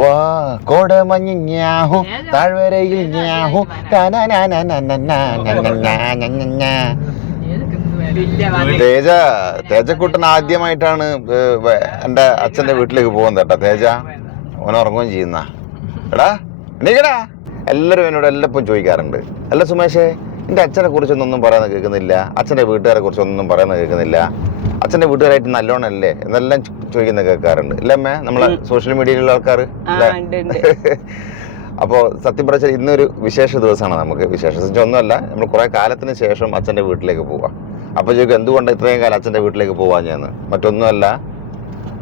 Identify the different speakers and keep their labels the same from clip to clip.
Speaker 1: വാ കോടമഞ്ഞ് ഞാഹു താഴ്വരയിൽ ഞാഹു തേജ തേജക്കുട്ടൻ ആദ്യമായിട്ടാണ് എന്റെ അച്ഛന്റെ എന്റെ അച്ഛന്റെ വീട്ടിലേക്ക് പോകുന്നത് കേട്ടോ തേജ ഓൻ ഉറങ്ങുകയും ചെയ്യുന്ന എടാ എല്ലാരും എല്ലാവരും എന്നോട് എല്ലപ്പം ചോദിക്കാറുണ്ട് അല്ല സുമേഷേ എന്റെ അച്ഛനെ കുറിച്ചൊന്നും പറയാൻ കേൾക്കുന്നില്ല. അച്ഛന്റെ വീട്ടുകാരെ കുറിച്ചൊന്നും പറയാൻ കേൾക്കുന്നില്ല. അച്ഛന്റെ വീട്ടുകാരായിട്ട് നല്ലോണല്ലേ എന്നെല്ലാം ചോദിക്കുന്ന കേൾക്കാറുണ്ട്. ഇല്ലമ്മേ നമ്മളെ സോഷ്യൽ മീഡിയയിലുള്ള ആൾക്കാർ അപ്പോൾ സത്യം പറഞ്ഞാൽ ഇന്നൊരു വിശേഷ ദിവസമാണ് നമുക്ക് വിശേഷ. ഒന്നുമല്ല നമ്മൾ കുറേ കാലത്തിന് ശേഷം അച്ഛന്റെ വീട്ടിലേക്ക് പോവാം. അപ്പോൾ ചോദിക്കും എന്തുകൊണ്ട് ഇത്രയും കാലം അച്ഛന്റെ വീട്ടിലേക്ക് പോവാൻ ഞാൻ മറ്റൊന്നുമല്ല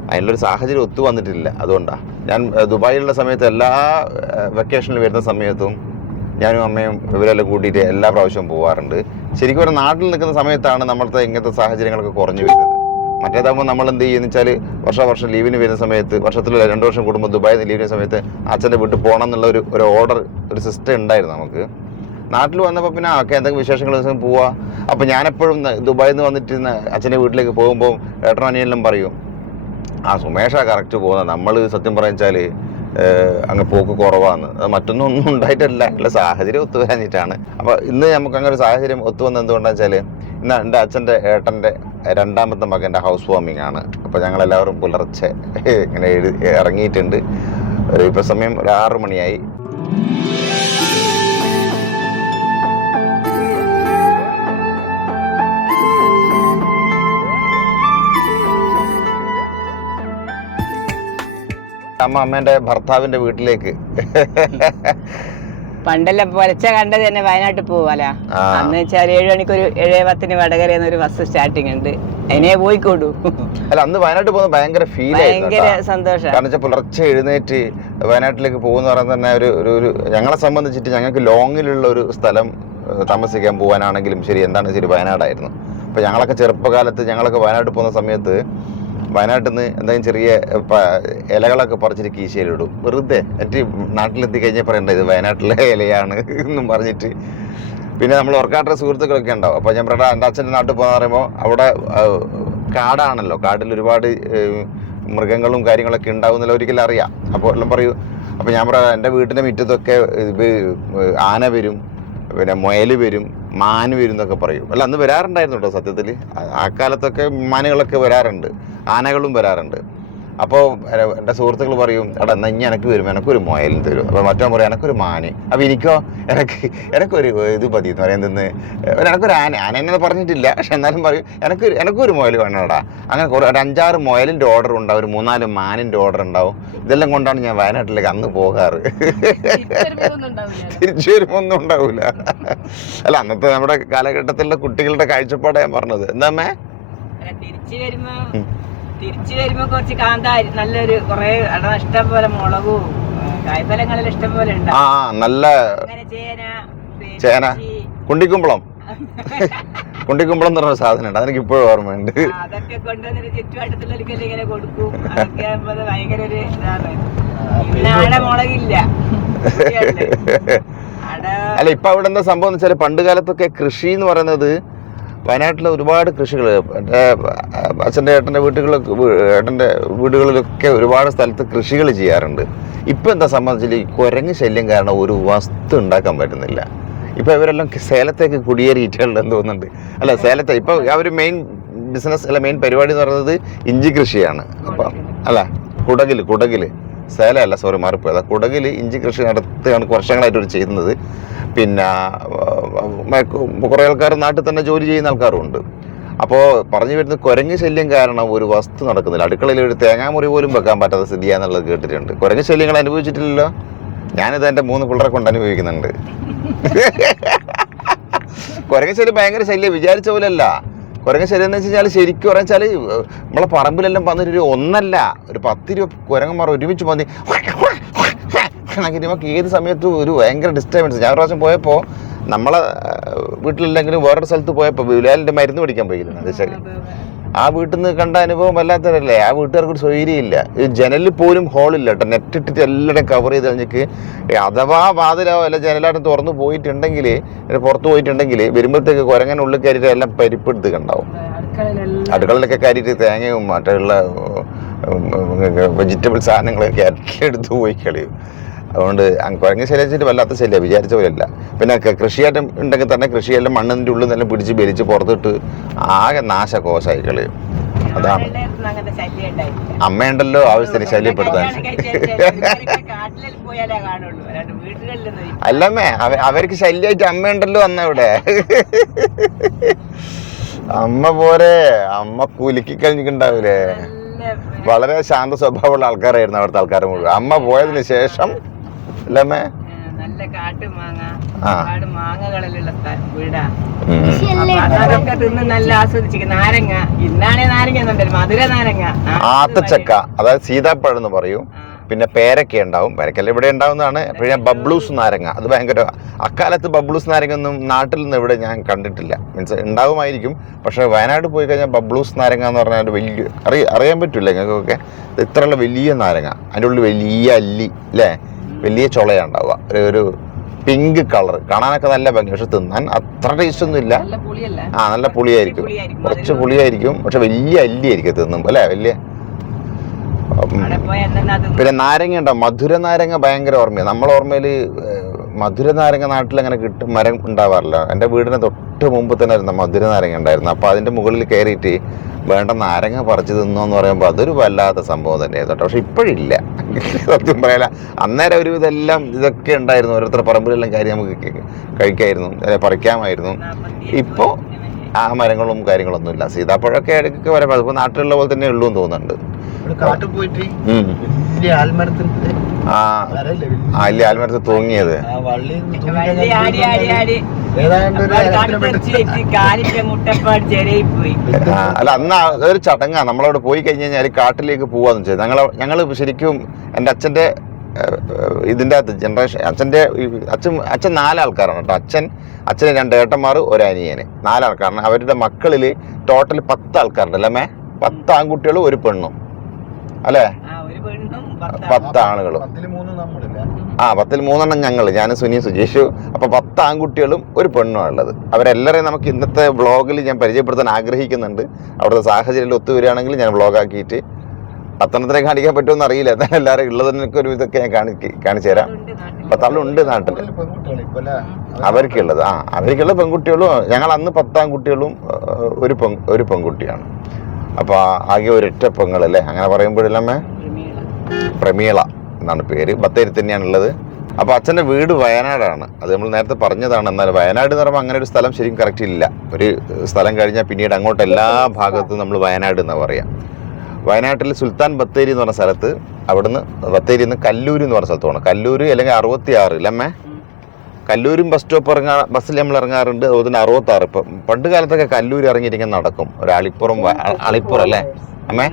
Speaker 1: അതിനുള്ളൊരു സാഹചര്യം ഒത്തു വന്നിട്ടില്ല. അതുകൊണ്ടാണ് ഞാൻ ദുബായിലുള്ള സമയത്ത് എല്ലാ വെക്കേഷനിൽ വരുന്ന സമയത്തും ഞാനും അമ്മയും ഇവരെല്ലാം കൂട്ടിയിട്ട് എല്ലാ പ്രാവശ്യവും പോവാറുണ്ട്. ശരിക്കും ഒരു നാട്ടിൽ നിൽക്കുന്ന സമയത്താണ് നമ്മളത്തെ ഇങ്ങനത്തെ സാഹചര്യങ്ങളൊക്കെ കുറഞ്ഞു വരുന്നത്. മറ്റേതാകുമ്പോൾ നമ്മൾ എന്ത് ചെയ്യുന്ന വെച്ചാൽ വർഷ വർഷം ലീവിന് വരുന്ന സമയത്ത് വർഷത്തിൽ രണ്ട് വർഷം കൂടുമ്പോൾ ദുബായിൽ ലീവിന് സമയത്ത് അച്ഛന്റെ വീട്ടിൽ പോകണം എന്നുള്ള ഒരു ഒരു ഓർഡർ ഒരു സിസ്റ്റം ഉണ്ടായിരുന്നു നമുക്ക്. നാട്ടിൽ വന്നപ്പോൾ പിന്നെ ഒക്കെ എന്തെങ്കിലും വിശേഷങ്ങൾ ദിവസം പോവാ? അപ്പോൾ ഞാനെപ്പോഴും ദുബായിൽ നിന്ന് വന്നിട്ട് അച്ഛന്റെ വീട്ടിലേക്ക് പോകുമ്പോൾ ഏട്ടനും അനിയെല്ലാം പറയും ആ സുമേഷ കറക്റ്റ് പോകുന്നത്. നമ്മൾ സത്യം പറയാച്ചാൽ അങ്ങ് പോക്ക് കുറവാണ് അത് മറ്റൊന്നും ഒന്നും ഉണ്ടായിട്ടല്ല. ഉള്ള സാഹചര്യം ഒത്തു വരാഞ്ഞിട്ടാണ്. അപ്പോൾ ഇന്ന് നമുക്ക് അങ്ങനെ ഒരു സാഹചര്യം ഒത്തു വന്നത് എന്തുകൊണ്ടാണെന്ന് വെച്ചാൽ ഇന്ന് എന്റെ അച്ഛന്റെ ഏട്ടന്റെ രണ്ടാമത്തെ മകന്റെ ഹൗസ് വാമിംഗ് ആണ്. അപ്പോൾ ഞങ്ങളെല്ലാവരും പുലർച്ചെ ഇങ്ങനെ ഇറങ്ങിയിട്ടുണ്ട്. ഇപ്പോൾ സമയം ഒരു ആറ് മണിയായി അമ്മ അമ്മേന്റെ ഭർത്താവിന്റെ വീട്ടിലേക്ക്.
Speaker 2: പണ്ടെല്ലാം പൊലച്ച കണ്ടത് തന്നെ വയനാട്ടിൽ പോവാലാ. അന്ന് വെച്ചാൽ ഏഴ് മണിക്ക് ഒരു ഏഴേ പത്തിന് വടകര എന്നൊരു ബസ് സ്റ്റാർട്ടിങ് ഉണ്ട്. അതിനെ പോയിക്കോടൂ.
Speaker 1: അല്ല അന്ന് വയനാട്ടിൽ പോകുന്ന ഭയങ്കര ഫീൽ
Speaker 2: ഭയങ്കര സന്തോഷം.
Speaker 1: കാരണം വെച്ചാൽ പുലർച്ചെ എഴുന്നേറ്റ് വയനാട്ടിലേക്ക് പോകുന്ന പറയുന്നത് തന്നെ ഒരു ഒരു ഒരു ഞങ്ങളെ സംബന്ധിച്ചിട്ട് ഞങ്ങൾക്ക് ലോങ്ങിലുള്ള ഒരു സ്ഥലം താമസിക്കാൻ പോകാനാണെങ്കിലും ശരി എന്താണ് ശരി വയനാടായിരുന്നു. അപ്പോൾ ഞങ്ങളൊക്കെ ചെറുപ്പകാലത്ത് ഞങ്ങളൊക്കെ വയനാട്ടിൽ പോകുന്ന സമയത്ത് വയനാട്ടിൽ നിന്ന് എന്തെങ്കിലും ചെറിയ ഇലകളൊക്കെ പറിച്ചിട്ട് കീശയിലിടും. വെറുതെ എന്നിട്ട് നാട്ടിലെത്തി കഴിഞ്ഞാൽ പറയണ്ട ഇത് വയനാട്ടിലെ ഇലയാണ് എന്നും പറഞ്ഞിട്ട്. പിന്നെ നമ്മൾ ഉറക്കാട്ട സുഹൃത്തുക്കളൊക്കെ ഉണ്ടാവും. അപ്പോൾ ഞാൻ പറയട്ടെ എന്റെ അച്ഛന്റെ നാട്ടിൽ പോകുന്ന പറയുമ്പോൾ അവിടെ കാടാണല്ലോ. കാട്ടിൽ ഒരുപാട് മൃഗങ്ങളും കാര്യങ്ങളൊക്കെ ഉണ്ടാവും എന്നുള്ള ഒരിക്കലും അറിയാം. അപ്പോൾ എല്ലാം പറയൂ. അപ്പോൾ ഞാൻ പറയാം എന്റെ വീട്ടിന്റെ മുറ്റത്തൊക്കെ ആന വരും. പിന്നെ മുയൽ വരും മാൻ വരും എന്നൊക്കെ പറയും. അല്ല അന്ന് വരാറുണ്ടായിരുന്നു കേട്ടോ സത്യത്തിൽ ആ കാലത്തൊക്കെ മാനുകളൊക്കെ വരാറുണ്ട്. ആനകളും വരാറുണ്ട്. അപ്പോൾ എന്റെ സുഹൃത്തുക്കൾ പറയും എടാ എന്നാ ഇനി എനക്ക് വരും എനക്കൊരു മോയലും തരും. അപ്പോൾ മറ്റോ പറയും എനക്കൊരു മാന്. അപ്പോൾ എനിക്കോ എനക്ക് എനക്കൊരു ഇത് പതി എന്ന് പറയാൻ പറയുന്നത് എനക്കൊരു ആന ആന എന്നെ പറഞ്ഞിട്ടില്ല പക്ഷെ എന്നാലും പറയും എനക്ക് എനക്കൊരു വേണം വേണോടാ. അങ്ങനെ കുറേ ഒരു അഞ്ചാറ് മുയലിന്റെ ഓർഡർ ഉണ്ടാവും ഒരു മൂന്നാൽ മാനിന്റെ ഓർഡർ ഉണ്ടാവും. ഇതെല്ലാം കൊണ്ടാണ് ഞാൻ വയനാട്ടിലേക്ക് അന്ന് പോകാറ്. തിരിച്ചു വരുമ്പോൾ ഒന്നും ഉണ്ടാവില്ല അല്ല അന്നത്തെ നമ്മുടെ കാലഘട്ടത്തിലുള്ള കുട്ടികളുടെ കാഴ്ചപ്പാടാണ് ഞാൻ പറഞ്ഞത്. എന്താ അമ്മേ?
Speaker 2: തിരിച്ചു. തിരിച്ചു വരുമ്പോ കുറച്ച് കാന്താരി നല്ലൊരു കുറെ ഇഷ്ടം പോലെ മുളകും കായ്ഫലങ്ങളിൽ ഇഷ്ടം പോലെ ഉണ്ട്.
Speaker 1: ആ നല്ല
Speaker 2: ചേന
Speaker 1: ചേന. കുണ്ടിക്കുമ്പളം. കുണ്ടിക്കുമ്പളം എന്ന് പറഞ്ഞ സാധനം ഉണ്ട്. അതെനിക്ക് ഇപ്പോഴും ഓർമ്മയുണ്ട്.
Speaker 2: അതൊക്കെ കൊണ്ടുവന്നിട്ട് ചുറ്റുവട്ടത്തുള്ളവർക്കെല്ലാം ഇങ്ങനെ കൊടുക്കും. അതൊക്കെ ആകുമ്പോ ഭയങ്കര ഒരു ഇതാണ്. പിന്നെ ആടെ മുളകില്ല. കുട്ടികളുടെ.
Speaker 1: അല്ല ഇപ്പൊ അവിടെ എന്താ സംഭവം എന്ന് വെച്ചാൽ പണ്ട് കാലത്തൊക്കെ കൃഷി എന്ന് പറയുന്നത് വയനാട്ടിലെ ഒരുപാട് കൃഷികൾ എന്റെ അച്ഛന്റെ ഏട്ടന്റെ വീട്ടുകളിലൊക്കെ ഏട്ടന്റെ വീടുകളിലൊക്കെ ഒരുപാട് സ്ഥലത്ത് കൃഷികൾ ചെയ്യാറുണ്ട്. ഇപ്പം എന്താ സംബന്ധിച്ചാൽ ഈ കുരങ്ങ് ശല്യം കാരണം ഒരു വസ്തു ഉണ്ടാക്കാൻ പറ്റുന്നില്ല. ഇപ്പം ഇവരെല്ലാം സേലത്തേക്ക് കുടിയേറിയിട്ടുണ്ട് എന്ന് തോന്നുന്നുണ്ട്. അല്ല സേലത്തെ ഇപ്പം അവർ മെയിൻ ബിസിനസ് അല്ല മെയിൻ പരിപാടി എന്ന് പറയുന്നത് ഇഞ്ചി കൃഷിയാണ്. അപ്പം അല്ല കുടകിൽ കുടകിൽ സേലം അല്ല സോറി മാറിപ്പോയി. അതാ കുടകിൽ ഇഞ്ചി കൃഷി നടത്തുകയാണ് വർഷങ്ങളായിട്ട് ഒരു ചെയ്യുന്നത്. പിന്നെ കുറേ ആൾക്കാർ നാട്ടിൽ തന്നെ ജോലി ചെയ്യുന്ന ആൾക്കാരും ഉണ്ട്. അപ്പോൾ പറഞ്ഞു വരുന്ന കുരങ്ങ് ശല്യം കാരണം ഒരു വസ്തു നടക്കുന്നില്ല. അടുക്കളയിൽ ഒരു തേങ്ങാമുറി പോലും വെക്കാൻ പറ്റാത്ത സ്ഥിതിയാന്നുള്ളത് കേട്ടിട്ടുണ്ട്. കുരങ്ങ് ശല്യങ്ങൾ അനുഭവിച്ചിട്ടില്ലല്ലോ? ഞാനിത് എന്റെ മൂന്ന് പിള്ളേരെ കൊണ്ട് അനുഭവിക്കുന്നുണ്ട്. കുരങ്ങ് ശല്യം ഭയങ്കര ശല്യം വിചാരിച്ച പോലെയല്ല. കുരങ്ങ് ശല്യം എന്ന് വെച്ചാൽ ശരിക്കും വെച്ചാൽ നമ്മളെ പറമ്പിലെല്ലാം വന്നിട്ട് ഒരു ഒന്നല്ല ഒരു പത്ത് രൂപ കുരങ്ങന്മാർ ഒരുമിച്ച് വന്ന് നമുക്ക് ഏത് സമയത്തും ഒരു ഭയങ്കര ഡിസ്റ്റർബൻസ് ഞാൻ പ്രാവശ്യം പോയപ്പോൾ നമ്മളെ വീട്ടിലില്ലെങ്കിലും വേറൊരു സ്ഥലത്ത് പോയപ്പോൾ ബിലാലിന്റെ മരുന്ന് പിടിക്കാൻ പോയില്ല അത് ശരി. ആ വീട്ടിൽ നിന്ന് കണ്ട അനുഭവം വല്ലാത്തവരല്ലേ ആ വീട്ടുകാർക്ക് ഒരു സ്വൈര്യമില്ല ഈ ജനലിൽ പോലും ഹോളില്ല കേട്ടോ നെറ്റ് ഇട്ടിട്ട് എല്ലാവരും കവർ ചെയ്ത് കഴിഞ്ഞിട്ട് അഥവാ വാതിലോ അല്ല ജനലായിട്ട് തുറന്നു പോയിട്ടുണ്ടെങ്കിൽ പുറത്ത് പോയിട്ടുണ്ടെങ്കിൽ വരുമ്പോഴത്തേക്ക് കുരങ്ങൻ ഉള്ളിൽ കയറിയിട്ട് എല്ലാം പരിപ്പെടുത്ത് കണ്ടാവും
Speaker 2: അടുക്കളയിലെല്ലാം
Speaker 1: അടുക്കളയിലൊക്കെ കയറിയിട്ട് തേങ്ങയും മറ്റുള്ള വെജിറ്റബിൾ സാധനങ്ങളൊക്കെ എടുത്ത് പോയി കളയും അതുകൊണ്ട് കുരങ്ങ് ശല്യം വല്ലാത്ത ശല്യം വിചാരിച്ച പോലെയല്ല. പിന്നെ കൃഷിയായിട്ട് ഉണ്ടെങ്കിൽ തന്നെ കൃഷിയെല്ലാം മണ്ണിന്റെ ഉള്ളിൽ തന്നെ പിടിച്ച് ബലിച്ച് പുറത്തിട്ട് ആകെ നാശകോശമായി കളയും. അതാണ്. അമ്മയുണ്ടല്ലോ ആവശ്യത്തിന് ശല്യപ്പെടുത്താൻ. അല്ലമ്മേ അവർക്ക് ശല്യമായിട്ട് അമ്മയുണ്ടല്ലോ അന്ന ഇവിടെ അമ്മ പോരെ അമ്മ കുലുക്കി കഴിഞ്ഞിട്ടുണ്ടാവൂലേ വളരെ ശാന്ത സ്വഭാവമുള്ള ആൾക്കാരായിരുന്നു അവിടുത്തെ ആൾക്കാർ മുഴുവൻ. അമ്മ പോയതിന് ശേഷം
Speaker 2: നല്ല കാട്ടുമാങ്ങ. ഒരുപാട് മാങ്ങകളിലുള്ള സ്ഥ- വീടാ. അതൊക്കെ തിന്ന് നല്ല ആസ്വദിച്ചിരിക്കും. നാരങ്ങ. ഇന്നാണേ നാരങ്ങ എന്നുണ്ടല്ലോ മധുര നാരങ്ങ.
Speaker 1: ആത്തച്ചക്ക. അതായത് സീതാപ്പഴം എന്ന് പറയും പിന്നെ പേരക്ക ഉണ്ടാവും. പേരക്കല്ല ഇവിടെ ഉണ്ടാവുന്നതാണ്. പിന്നെ ബബ്ലൂസ് നാരങ്ങ. അത് ഭയങ്കര അക്കാലത്ത് ബബ്ലൂസ് നാരങ്ങ ഒന്നും നാട്ടിൽ നിന്ന് ഇവിടെ ഞാൻ കണ്ടിട്ടില്ല. മീൻസ് ഉണ്ടാവുമായിരിക്കും. പക്ഷെ വയനാട് പോയി കഴിഞ്ഞാൽ ബബ്ലൂസ് നാരങ്ങ എന്ന് പറഞ്ഞാൽ വലിയ അറിയാൻ പറ്റില്ല ഞങ്ങൾക്കൊക്കെ ഇത് ഇത്രയുള്ള വലിയ നാരങ്ങ. അതിന്റെ ഉള്ളിൽ വലിയ അല്ലി അല്ലേ? വലിയ ചുളയാണ് ഉണ്ടാവുക. ഒരു ഒരു പിങ്ക് കളർ കാണാനൊക്കെ നല്ല ഭംഗി. പക്ഷെ തിന്നാൻ അത്ര ടേസ്റ്റ് ഒന്നും ഇല്ല. ആ നല്ല പുളിയായിരിക്കും. കുറച്ച് പുളിയായിരിക്കും. പക്ഷെ വലിയ അല്ലിയായിരിക്കും തിന്നുമ്പോൾ അല്ലേ? വലിയ പിന്നെ നാരങ്ങ ഉണ്ടാവും മധുര നാരങ്ങ ഭയങ്കര ഓർമ്മയാണ് നമ്മളെ ഓർമ്മയിൽ മധുര നാരങ്ങ നാട്ടിൽ അങ്ങനെ കിട്ടും മരം ഉണ്ടാവാറില്ല. എന്റെ വീടിന് തൊട്ട് മുമ്പ് തന്നെ ഇരുന്ന മധുര നാരങ്ങ ഉണ്ടായിരുന്നു അപ്പോൾ അതിന്റെ മുകളിൽ കയറിയിട്ട് വേണ്ട നാരങ്ങ പറിച്ചു തിന്നു എന്ന് പറയുമ്പോൾ അതൊരു വല്ലാത്ത സംഭവം തന്നെയായിരുന്നു കേട്ടോ. പക്ഷെ ഇപ്പോഴില്ല. സത്യം പറയാല. അന്നേരം ഒരു ഇതെല്ലാം ഇതൊക്കെ ഉണ്ടായിരുന്നു. ഓരോരുത്തരുടെ പറമ്പിലെല്ലാം കാര്യം നമുക്ക് കഴിക്കായിരുന്നു. അല്ലെ പറിക്കാമായിരുന്നു. ഇപ്പോൾ ആ മരങ്ങളും കാര്യങ്ങളൊന്നും ഇല്ല സീതാപ്പഴമൊക്കെ ഇടയ്ക്കൊക്കെ വരാം. അതിപ്പോൾ നാട്ടിലുള്ള പോലെ തന്നെ ഉള്ളൂ എന്ന് തോന്നുന്നുണ്ട്
Speaker 3: കാട്ടിൽ പോയിട്ട്.
Speaker 1: ആ. അല്ല ആൽമരത്ത് തൂങ്ങിയത്. അല്ല അന്ന് അതൊരു ചടങ്ങാ. നമ്മളവിടെ പോയി കഴിഞ്ഞ് കഴിഞ്ഞാൽ കാട്ടിലേക്ക് പോവാന്ന് വെച്ചാൽ ഞങ്ങൾ ഞങ്ങൾ ശരിക്കും എന്റെ അച്ഛന്റെ ഇതിന്റെ അകത്ത് ജനറേഷൻ അച്ഛന്റെ ഈ- അച്ഛൻ അച്ഛൻ നാലാൾക്കാരാണ് കേട്ടോ. അച്ഛൻ അച്ഛന് രണ്ട് ഏട്ടന്മാർ ഒരു അനിയന്. നാലാൾക്കാരാണ്. അവരുടെ മക്കളിൽ ടോട്ടൽ പത്ത് ആൾക്കാരുണ്ട് അല്ലേ മേ? പത്ത് ആൺകുട്ടികളും ഒരു പെണ്ണും. അല്ലേ?
Speaker 2: പത്താ
Speaker 3: നമ്മളില്ല.
Speaker 1: ആ പത്തിൽ മൂന്നെണ്ണം ഞങ്ങൾ ഞാൻ സുനി സുജേഷു. അപ്പൊ പത്ത് ആൺകുട്ടികളും ഒരു പെണ്ണും ഉള്ളത് അവരെല്ലാവരെയും നമുക്ക് ഇന്നത്തെ വ്ളോഗിൽ ഞാൻ പരിചയപ്പെടുത്താൻ ആഗ്രഹിക്കുന്നുണ്ട്. അവിടുത്തെ സാഹചര്യം ഒത്തുവരികയാണെങ്കിൽ ഞാൻ വ്ളോഗ് ആക്കിയിട്ട് പത്തനത്തിനെ കാണിക്കാൻ പറ്റുമെന്ന് അറിയില്ല. എന്നാലും എല്ലാവരും ഉള്ളതിനൊക്കെ ഒരു ഇതൊക്കെ ഞാൻ കാണിക്ക് കാണിച്ചു തരാം.
Speaker 2: ഉണ്ട് നാട്ടിൽ.
Speaker 1: പത്താളുണ്ട് നാട്ടിൽ? അവർക്കുള്ളത്. ആ അവർക്കുള്ള പെൺകുട്ടികളും ഞങ്ങൾ അന്ന് പത്താം കുട്ടികളും ഒരു പെൺ ഒരു പെൺകുട്ടിയാണ്. അപ്പൊ ആകെ ഒരൊറ്റ പെങ്ങളല്ലേ? അങ്ങനെ
Speaker 2: പറയുമ്പോഴില്ലമ്മേ.
Speaker 1: പ്രമീള എന്നാണ് പേര്. ബത്തേരി തന്നെയാണുള്ളത് അപ്പോൾ അച്ഛന്റെ വീട് വയനാടാണ്. അത് നമ്മൾ നേരത്തെ പറഞ്ഞതാണ്. എന്നാൽ വയനാട് എന്ന് പറയുമ്പോൾ അങ്ങനെ ഒരു സ്ഥലം ശരിക്കും കറക്റ്റ് ഇല്ല. ഒരു സ്ഥലം കഴിഞ്ഞാൽ പിന്നീട് അങ്ങോട്ട് എല്ലാ ഭാഗത്തും നമ്മൾ വയനാട് എന്നാണ് പറയുക വയനാട്ടിൽ സുൽത്താൻ ബത്തേരി എന്ന് പറഞ്ഞ സ്ഥലത്ത് അവിടുന്ന് ബത്തേരി നിന്ന് കല്ലൂർ എന്ന് പറഞ്ഞ സ്ഥലത്ത് പോകണം കല്ലൂർ അല്ലെങ്കിൽ അറുപത്തി ആറ് ഇല്ലമ്മേ കല്ലൂരും ബസ് സ്റ്റോപ്പ് ഇറങ്ങാ ബസ്സിൽ നമ്മൾ ഇറങ്ങാറുണ്ട്. അതുപോലെ തന്നെ അറുപത്താറ്. ഇപ്പം പണ്ട് കാലത്തൊക്കെ കല്ലൂർ ഇറങ്ങിയിരിക്കാൻ നടക്കും. ഒരു അളിപ്പുറം അളിപ്പുറം അല്ലേ? അമ്മേ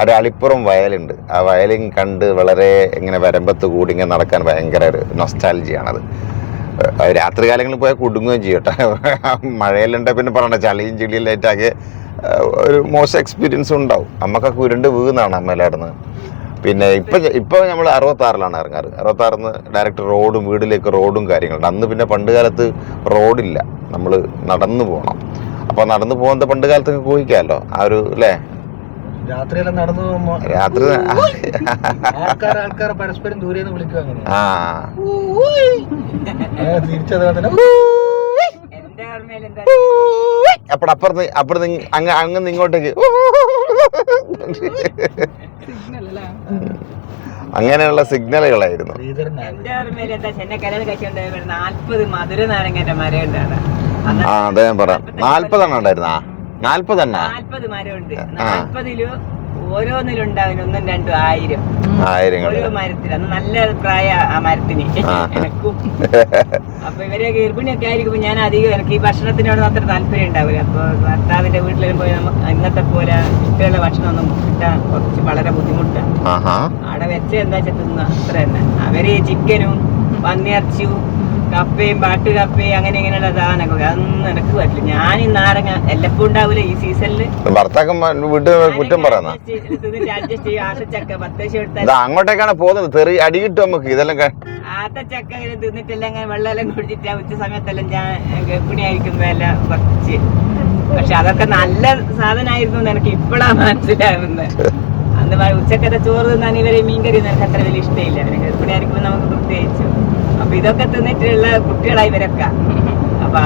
Speaker 1: ഒരു- അളിപ്പുറം വയലുണ്ട്. ആ വയലും കണ്ട് വളരെ ഇങ്ങനെ വരമ്പത്ത് കൂടി ഇങ്ങനെ നടക്കാൻ ഭയങ്കര ഒരു നൊസ്റ്റാലജിയാണത് ഏഹ് രാത്രി കാലങ്ങളിൽ പോയാൽ കുടുങ്ങുകയും ചെയ്യും കേട്ടോ. മഴയിലുണ്ടെ പിന്നെ പറയണ്ട ചളിയും ചെളിയും ലൈറ്റാക്കി ഒരു മോശം എക്സ്പീരിയൻസ് ഉണ്ടാവും. അമ്മക്കൊക്കെ ഉരുണ്ട് വീന്നാണ് അമ്മയിലായിരുന്നു പിന്നെ ഇപ്പൊ ഇപ്പൊ നമ്മൾ അറുപത്താറിലാണ് ഇറങ്ങാറ്. അറുപത്താറിന്ന് ഡയറക്റ്റ് റോഡും വീടിലേക്ക് റോഡും കാര്യങ്ങളുണ്ട്. അന്ന് പിന്നെ പണ്ട് കാലത്ത് റോഡില്ല നമ്മൾ നടന്നു പോകണം അപ്പൊ നടന്നു പോകുന്നത് പണ്ട് കാലത്തൊക്കെ ഊഹിക്കാമല്ലോ. ആ ഒരു അല്ലേ
Speaker 3: രാത്രിയെല്ലാം നടന്നു
Speaker 1: രാത്രി
Speaker 3: ആൾക്കാർ പരസ്പരം ദൂരെ നിന്ന് വിളിക്കുക അങ്ങനെ.
Speaker 1: ആ.
Speaker 3: തിരിച്ചത്
Speaker 1: അപ്പോൾ അപ്പുറത്ത് അപ്പുറത്ത് അങ്ങ് അങ്ങ് ഇങ്ങോട്ടേക്ക്. അങ്ങനെയുള്ള സിഗ്നലുകളായിരുന്നു. ആ അതെ ഞാൻ പറയാം നാല്പതെണ്ണം ഉണ്ടായിരുന്നാ? നാല്പതെണ്ണ
Speaker 2: നാല്പത് മരമുണ്ട്. നാല്പതിലും ഓരോന്നിലുണ്ടാവും ഒന്നും രണ്ടും ആയിരം.
Speaker 1: ആയിരങ്ങൾ.
Speaker 2: ഓരോ മരത്തിൽ അന്ന് നല്ല പ്രായ ആ മരത്തിന്. എനക്കും. അപ്പൊ ഇവരെ ഗർഭിണിയൊക്കെ ആയിരിക്കുമ്പോ ഞാൻ അധികം എനിക്ക് ഈ ഭക്ഷണത്തിനോട് അത്ര താല്പര്യം ഉണ്ടാവില്ല. അപ്പൊ ഭർത്താവിന്റെ വീട്ടിലും പോയി നമുക്ക് ഇന്നത്തെ പോലെ ഇഷ്ടമുള്ള ഭക്ഷണമൊന്നും കിട്ടാൻ കുറച്ച് വളരെ ബുദ്ധിമുട്ടാണ്. അവിടെ വെച്ച എന്താ വെച്ചാൽ തിന്ന. അത്ര തന്നെ അവർ ചിക്കനും പന്നിയിറച്ചിയും കപ്പയും പാട്ട് കപ്പയും അങ്ങനെ ഇങ്ങനെയുള്ള സാധനമൊക്കെ അതൊന്നും എനിക്ക് പറ്റില്ല. ഞാൻ ഈ നാരങ്ങ എല്ലപ്പോ ഉണ്ടാവില്ല ഈ സീസണിൽ.
Speaker 1: ഭർത്താക്കന്മാർ വീട്ടിൽ കുറ്റം പറയുന്ന അങ്ങോട്ടേക്കാണ് പോകുന്നത്. തെറി അടി കിട്ടും നമുക്ക്. ഇതെല്ലാം
Speaker 2: ആത്തച്ചക്ക ഇങ്ങനെ തിന്നിട്ടെല്ലാം ഇങ്ങനെ വെള്ളമെല്ലാം കുടിച്ചിട്ട് ഉച്ച സമയത്തെല്ലാം ഞാൻ ഗർഭിണിയായിരിക്കുമ്പോ എല്ലാം കുറച്ച്. പക്ഷെ അതൊക്കെ നല്ല സാധനമായിരുന്നു എന്ന് എനിക്ക് ഇപ്പോഴാ മനസ്സിലാവുന്നത്. അന്ന് ഉച്ചക്കത്തെ ചോറ് തിന്നാൻ ഇവരെ മീൻകറി എനിക്ക് അത്ര വലിയ ഇഷ്ടമില്ല. അവരെ ഗർഭിണി ആയിരിക്കുമ്പോൾ നമുക്ക് പ്രത്യേകിച്ചു. അപ്പൊ ഇതൊക്കെ തിന്നിട്ടുള്ള കുട്ടികളായി ഇവരൊക്കെ. അപ്പൊ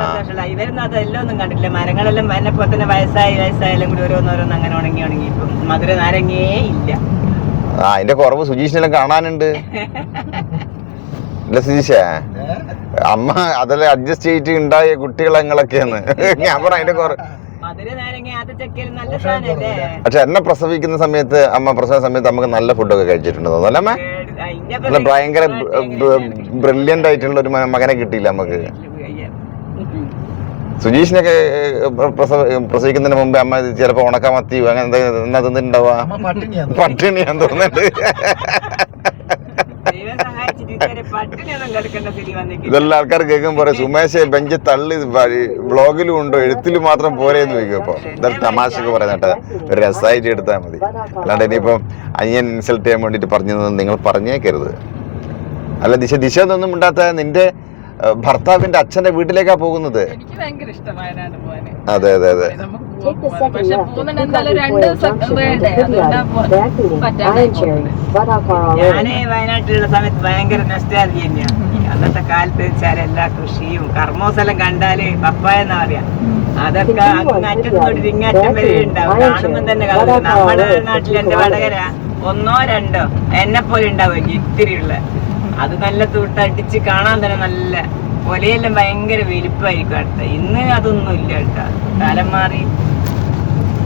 Speaker 2: സന്തോഷമുള്ള ഇവരൊന്നും അതെല്ലാം ഒന്നും കണ്ടിട്ടില്ല. മരങ്ങളെല്ലാം എന്നെ പോലെ തന്നെ വയസ്സായി വയസ്സായാലും കൂടി ഓരോന്നോരോന്ന് അങ്ങനെ ഉണങ്ങി ഉണങ്ങി. ഇപ്പം മധുര നാരങ്ങേ ഇല്ല.
Speaker 1: ആ അതിന്റെ കുറവ് സുജീഷിനെല്ലാം കാണാനുണ്ട്. അല്ല സുജീഷേ? അമ്മ അതെല്ലാം അഡ്ജസ്റ്റ് ചെയ്തിട്ട് ഉണ്ടായ കുട്ടികളങ്ങളൊക്കെയാണ് ഞാൻ പറഞ്ഞ അതിന്റെ കുറവ്. പക്ഷെ എന്നെ പ്രസവിക്കുന്ന സമയത്ത് അമ്മ പ്രസവ സമയത്ത് നമുക്ക് നല്ല ഫുഡൊക്കെ കഴിച്ചിട്ടുണ്ട് തോന്നുന്നു. അല്ലേ അല്ല ഭയങ്കര ബ്രില്യന്റ് ആയിട്ടുള്ള ഒരു മകനെ കിട്ടിയില്ല നമുക്ക്. സുജീഷിനൊക്കെ പ്രസവിക്കുന്നതിന് മുമ്പ് അമ്മ ചിലപ്പോ ഉണക്കമത്തി അങ്ങനെ എന്താ എന്നാ തിന്നിട്ടുണ്ടാവാ
Speaker 3: അമ്മ പട്ടിണിയാണ്
Speaker 1: പട്ടിണിയാന്ന് തോന്നുന്നുണ്ട്. ഇതെല്ലാം ആൾക്കാർ കേൾക്കുമ്പോൾ പറയാം സുമേഷ് ബെഞ്ച് തള്ളി ബ്ലോഗിലും ഉണ്ടോ എഴുത്തിലും മാത്രം പോരെന്ന് ചോദിക്കും അപ്പൊ. ഇതെല്ലാം തമാശക്ക് പറയുന്നേട്ടാ ഒരു രസമായിട്ട് എടുത്താൽ മതി. അല്ലാണ്ട് ഇനിയിപ്പം അനിയൻ ഇൻസൾട്ട് ചെയ്യാൻ വേണ്ടിട്ട് പറഞ്ഞത് നിങ്ങൾ പറഞ്ഞേക്കരുത്. അല്ല ദിശ ദിശ ഒന്നും ഉണ്ടാത്ത നിന്റെ ഭർത്താവിന്റെ അച്ഛന്റെ വീട്ടിലേക്കാ പോകുന്നത്?
Speaker 4: എനിക്ക് ഭയങ്കര ഇഷ്ടം വയനാട് പോവാന്
Speaker 1: അതെ അതെ. അതെ
Speaker 4: നമുക്ക്
Speaker 5: Take the
Speaker 4: പോവാം.
Speaker 5: second
Speaker 4: പക്ഷെ
Speaker 5: left at
Speaker 4: പോകുന്നുണ്ട് എന്തായാലും രണ്ട്
Speaker 5: Kookaburra
Speaker 4: ദിവസം
Speaker 5: Junction
Speaker 4: വേണ്ടേ
Speaker 5: onto
Speaker 4: അതുകൊണ്ടാ
Speaker 5: Kudyat.
Speaker 4: പോകുന്നത്
Speaker 5: Vacuuming,
Speaker 4: പറ്റാണ്ടായി
Speaker 5: Iron Cherry, Vadakar
Speaker 2: ഞാൻ
Speaker 5: already.
Speaker 2: വയനാട്ടിലുള്ള സമയത്ത് ഭയങ്കര നൊസ്റ്റാലജി തന്നെയാണ്. അന്നത്തെ കാലത്ത് വെച്ചാൽ എല്ലാ കൃഷിയും കർമ്മോസലം കണ്ടാൽ പപ്പായ എന്നാ പറയാ. അതൊക്കെ അങ്ങറ്റം തൊട്ട് ഇങ്ങറ്റം വരെ ഉണ്ടാവും. കാണുമ്പോൾ തന്നെ നമ്മുടെ നാട്ടിൽ എന്റെ വടകര ഒന്നോ രണ്ടോ എന്നെ പോലെ ഉണ്ടാവും ഇത്തിരിയുള്ള. അത് നല്ല തൂട്ടടിച്ച് കാണാൻ തന്നെ നല്ല ഒലയെല്ലാം ഭയങ്കര വലിപ്പമായിരിക്കും അടുത്ത. ഇന്ന് അതൊന്നും ഇല്ല കേട്ടോ. കാലം മാറി
Speaker 3: കഥ മാറി
Speaker 2: കഥ മാറി കൃഷിയോടുള്ള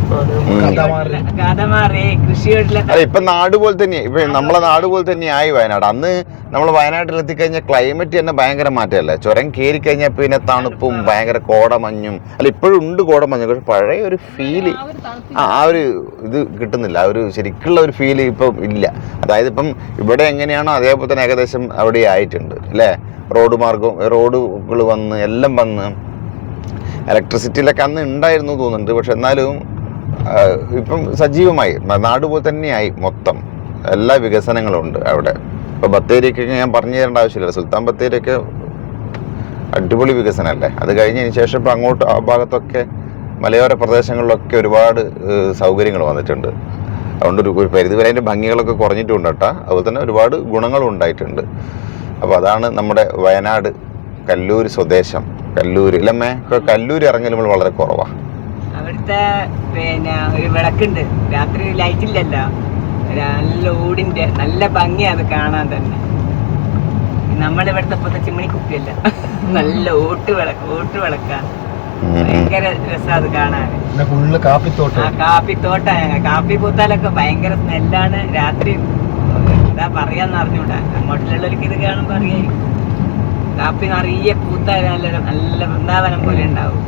Speaker 1: അല്ല ഇപ്പൊ നാട് പോലെ തന്നെ ഇപ്പൊ നമ്മളെ നാട് പോലെ തന്നെ ആയി വയനാട്. അന്ന് നമ്മൾ വയനാട്ടിൽ എത്തിക്കഴിഞ്ഞാൽ ക്ലൈമറ്റ് തന്നെ ഭയങ്കര മാറ്റമല്ലേ? ചുരം കയറി കഴിഞ്ഞാൽ പിന്നെ തണുപ്പും ഭയങ്കര കോടമഞ്ഞും. അല്ല ഇപ്പോഴും ഉണ്ട് കോടമഞ്ഞും പക്ഷെ പഴയ ഒരു ഫീൽ
Speaker 4: ആ ഒരു
Speaker 1: ആ ആ ഒരു ഇത് കിട്ടുന്നില്ല. ആ ഒരു ശരിക്കുള്ള ഒരു ഫീൽ ഇപ്പം ഇല്ല. അതായത് ഇപ്പം ഇവിടെ എങ്ങനെയാണോ അതേപോലെ തന്നെ ഏകദേശം അവിടെ ആയിട്ടുണ്ട് അല്ലേ? റോഡ് മാർഗം റോഡുകൾ വന്ന് എല്ലാം വന്ന് ഇലക്ട്രിസിറ്റിയിലൊക്കെ അന്ന് ഉണ്ടായിരുന്നു തോന്നുന്നുണ്ട്. പക്ഷെ എന്നാലും ഇപ്പം സജീവമായി നാട് പോലെ തന്നെയായി മൊത്തം. എല്ലാ വികസനങ്ങളും ഉണ്ട് അവിടെ. ഇപ്പൊ ബത്തേരിക്കൊക്കെ ഞാൻ പറഞ്ഞു തരേണ്ട ആവശ്യമില്ല. സുൽത്താൻ ബത്തേരിയൊക്കെ അടിപൊളി വികസനമല്ലേ? അത് കഴിഞ്ഞതിന് ശേഷം ഇപ്പം അങ്ങോട്ട് ആ ഭാഗത്തൊക്കെ മലയോര പ്രദേശങ്ങളിലൊക്കെ ഒരുപാട് സൗകര്യങ്ങൾ വന്നിട്ടുണ്ട്. അതുകൊണ്ട് ഒരു പരിധി പരിധിവരെ അതിന്റെ ഭംഗികളൊക്കെ കുറഞ്ഞിട്ടുണ്ട് കേട്ടോ. അതുപോലെ തന്നെ ഒരുപാട് ഗുണങ്ങളും ഉണ്ടായിട്ടുണ്ട്. അപ്പോൾ അതാണ് നമ്മുടെ വയനാട് കല്ലൂർ സ്വദേശം. കല്ലൂർ ഇല്ലമ്മേ കല്ലൂർ ഇറങ്ങൽ നമ്മൾ വളരെ കുറവാണ്
Speaker 2: അവിടുത്തെ പിന്നെ ഒരു വിളക്കുണ്ട്. രാത്രി ലൈറ്റ് ഇല്ലല്ലോ. നല്ല ഓടിന്റെ നല്ല ഭംഗിയാ അത് കാണാൻ തന്നെ. നമ്മുടെ ഇവിടുത്തെ ചിമ്മണി കുപ്പിയല്ല. നല്ല ഓട്ട് വിളക്ക് ഓട്ട് വിളക്കാണ് ഭയങ്കര രസമാണ് അത് കാണാൻ. ആ
Speaker 3: കാപ്പിത്തോട്ടം
Speaker 2: കാപ്പി തോട്ട കാപ്പി പൂത്താലൊക്കെ ഭയങ്കര സ്മെല്ലാണ്. രാത്രി എന്താ പറയാന്ന് അറിഞ്ഞൂടാ. അങ്ങോട്ടുള്ളവർക്ക് ഇത് കാണുമ്പോ അറിയായിരിക്കും. കാപ്പി നിറയെ പൂത്താൽ നല്ല നല്ല വൃന്ദാവനം പോലെ ഉണ്ടാവും.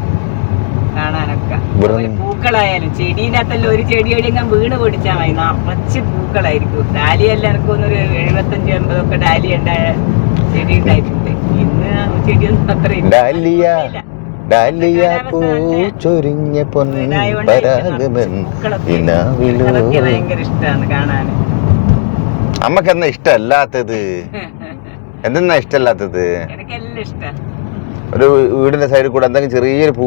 Speaker 2: കാണാനൊക്കെ. ഒരു പൂക്കളായാലും ചെടീനകത്തല്ല ഒരു ചെടി എവിടെയെങ്കിലും വീണ് പൊടിച്ചാൽ മതി. നിറച്ച് പൂക്കളായിരിക്കും. ഡാലി ഡാലിയല്ല എനിക്കൊന്നൊരു എഴുപത്തഞ്ച് എൺപതൊക്കെ ഡാലി ഉണ്ടായ ചെടി ഉണ്ടായിട്ടുണ്ട്. ഇന്ന് ചെടിയൊന്നും അത്ര ഇല്ല.
Speaker 1: ഡാലിയ
Speaker 2: ഇല്ല.
Speaker 1: ഡാലിയ പൂ ചൊരിഞ്ഞ പൊൻ
Speaker 2: ഇതായോണ്ട്
Speaker 1: പരാഗമൻ
Speaker 2: പൂക്കളൊക്കെ
Speaker 1: ഇനാവിലോ
Speaker 2: അതൊക്കെ ഭയങ്കര ഇഷ്ടമാണ് കാണാൻ
Speaker 1: ഇഷ്ടമല്ലാത്തത്? എന്തെന്നാ ഇഷ്ടമല്ലാത്തത്?
Speaker 2: എനിക്കെല്ലാം ഇഷ്ടമാണ്
Speaker 1: ഒരു വീടിന്റെ സൈഡിൽ കൂടെ എന്തെങ്കിലും ചെറിയൊരു പൂ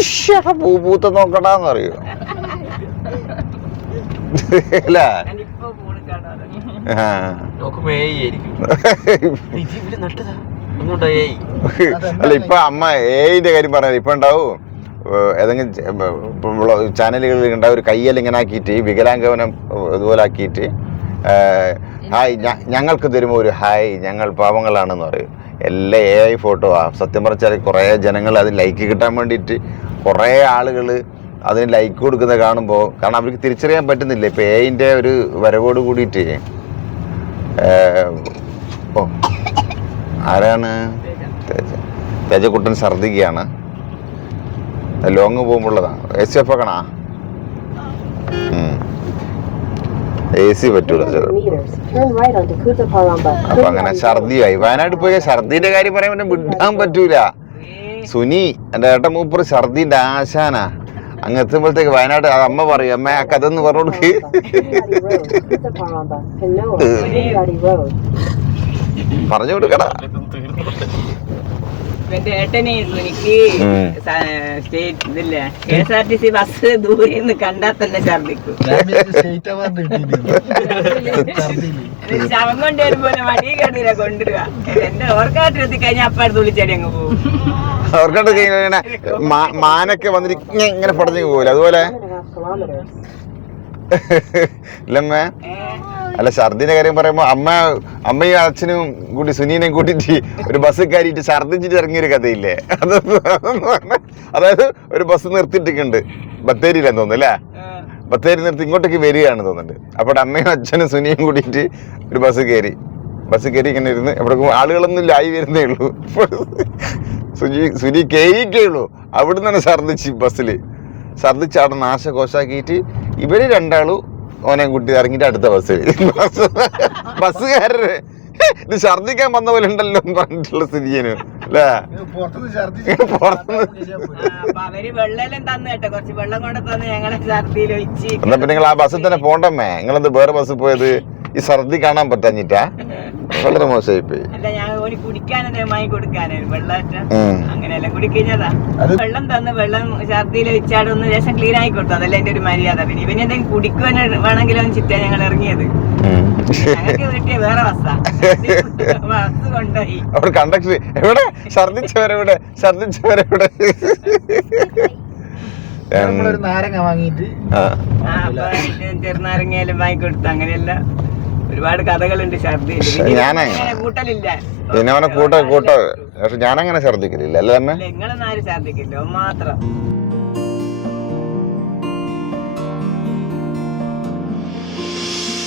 Speaker 1: ശ്ശടാ, പൂ പൂത്ത് നോക്കടാന്ന് അറിയോ അല്ല അല്ല ഇപ്പൊ അമ്മ ഏതിന്റെ കാര്യം പറഞ്ഞത് ഇപ്പൊ ഉണ്ടാവും. ഏതെങ്കിലും ചാനലുകളിൽ ഉണ്ടാവും. ഒരു കയ്യെല്ലാം ഇങ്ങനെ ആക്കിയിട്ട് വികലാംഗവനം ഇതുപോലെ ആക്കിയിട്ട് ഹായ് ഞങ്ങൾക്ക് തരുമ്പോൾ ഒരു ഹായ് ഞങ്ങൾ പാവങ്ങളാണെന്ന് പറയും. എല്ലാം എ ഐ ഫോട്ടോ ആ. സത്യം പറഞ്ഞാൽ കുറേ ജനങ്ങൾ അത് ലൈക്ക് കിട്ടാൻ വേണ്ടിയിട്ട് കുറേ ആളുകൾ അതിന് ലൈക്ക് കൊടുക്കുന്നത് കാണുമ്പോൾ കാരണം അവർക്ക് തിരിച്ചറിയാൻ പറ്റുന്നില്ല. ഇപ്പം എഐന്റെ ഒരു വരവോട് കൂടിയിട്ട് ഓ ആരാണ്? തേജ- തേജക്കുട്ടൻ ഛർദിക്കുകയാണ്. ലോങ് പോകുമ്പോഴുള്ളതാണ് എ സി എഫ് ആക്കണാ? എ സി പറ്റൂല
Speaker 5: 300 meters. Turn right onto Kuthaparamba.
Speaker 1: അപ്പൊ അങ്ങനെ ഛർദിയായി വയനാട് പോയ ഛർദിന്റെ കാര്യം പറയാൻ പിന്നെ വിടാൻ പറ്റൂല സുനി എന്റെ ഏട്ടൻ മൂപ്പർ ഛർദിന്റെ ആശാനാ അങ്ങ് എത്തുമ്പോഴത്തേക്ക് വയനാട് അത് അമ്മ പറയും അമ്മ ആ കഥ
Speaker 5: Road.
Speaker 1: പറഞ്ഞു കൊടുക്കടാ
Speaker 2: എന്റെ ഏട്ടനെ സുനിക്ക്
Speaker 1: ഉം.
Speaker 2: സ്റ്റേറ്റ് ഇതില്ലേ K S R T C bus ദൂരെ നിന്ന് കണ്ടാൽ തന്നെ ഛർദിക്കും
Speaker 3: സ്റ്റേറ്റ് അവാർഡ് കിട്ടിയിട്ടുണ്ട്
Speaker 2: ശവം കൊണ്ടുവരുമ്പോ മടി കണ്ടില്ല കൊണ്ടുവരിക. എന്റെ ഓർക്കാട്ട് എത്തി കഴിഞ്ഞാൽ അപ്പാട് തുള്ളിച്ചടി അങ്ങ് പോകും.
Speaker 1: അവർക്കോട്ട് ഇങ്ങനെ മാനൊക്കെ വന്നിട്ട് ഇങ്ങനെ പടഞ്ഞു പോകില്ല അതുപോലെ. ഇല്ലമ്മേ. അല്ല ഛർദിന്റെ കാര്യം പറയുമ്പോ അമ്മ അമ്മയും അച്ഛനും കൂടി സുനീനെയും കൂട്ടിട്ട് ഒരു ബസ് കയറിയിട്ട് ഛർദിച്ചിട്ട് ഇറങ്ങിയൊരു കഥയില്ലേ? അതായത് ഒരു ബസ് നിർത്തിയിട്ടുണ്ട് ബത്തേരിയിലെന്ന് തോന്നുന്നു അല്ലേ? ബത്തേരി നിർത്തി ഇങ്ങോട്ടേക്ക് വരികയാണ് തോന്നുന്നുണ്ട്. അപ്പോൾ അമ്മയും അച്ഛനും സുനിയും കൂടിയിട്ട് ഒരു ബസ് കയറി. ബസ് കയറി ഇങ്ങനെ ഇരുന്ന് എവിടെ ആളുകളൊന്നും ആയി വരുന്നേ ഉള്ളൂ. സുനി സുനി കയറിയിട്ടേ ഉള്ളൂ. അവിടുന്ന് തന്നെ ഛർദിച്ച് ബസ്സിൽ ഛർദിച്ച് അവിടെ നാശകോശാക്കിയിട്ട് ഇവർ രണ്ടാളും ഓനെയും കുട്ടി ഇറങ്ങിയിട്ട് അടുത്ത ബസ്സിൽ ബസ്സുകാരര് ഇത് ഛർദിക്കാൻ വന്ന പോലെ ഉണ്ടല്ലോ പറഞ്ഞിട്ടുള്ള സ്ഥിതിയാണ് അല്ലേ?
Speaker 3: പുറത്തുനിന്ന്
Speaker 1: എന്നാ പിന്നെ നിങ്ങൾ ആ ബസ്സിൽ തന്നെ പോണ്ടമ്മേ. നിങ്ങളെന്ത് വേറെ ബസ്സിൽ പോയത്? ഈ ഛർദി കാണാൻ പറ്റാഞ്ഞിട്ടാ? വളരെ മോശമായി പോയി
Speaker 2: വെള്ളം തന്ന് വെള്ളം ഛർദിയിൽ രസം ക്ലീൻ ആയി കൊടുത്തു അതല്ല എന്റെ ഒരു മര്യാദ. പിന്നെ ഇവന് എന്തെങ്കിലും കുടിക്കുവാൻ വേണമെങ്കിലും ചിറ്റാ ഞങ്ങൾ ഇറങ്ങിയത്
Speaker 1: ഉം.
Speaker 2: ഞങ്ങൾക്ക് വേറെ ബസ്സാ ബസ് കൊണ്ടുപോയി.
Speaker 1: അവിടെ കണ്ടക്ടർ എവിടെ? ഛർദിച്ചവരെവിടെ ഛർദിച്ചവരെവിടെ
Speaker 3: നാരങ്ങ വാങ്ങിയിട്ട്
Speaker 1: ആ.
Speaker 2: ആ, അപ്പൊ ഇത് ചെറുനാരങ്ങയെല്ലാം വാങ്ങി കൊടുത്തു അങ്ങനെയല്ല ഒരുപാട്
Speaker 1: കൂട്ട കൂട്ട പക്ഷെ ഞാനങ്ങനെ ഛർദിക്കലില്ല അല്ലേ അമ്മ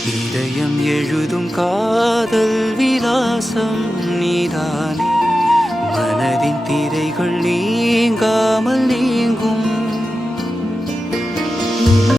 Speaker 6: ഹൃദയം എഴുതും കാതൽ വിലാസം നീതാനേ. മനതിൻ തിരകൾ നീങ്കാമൽ നീങ്ങും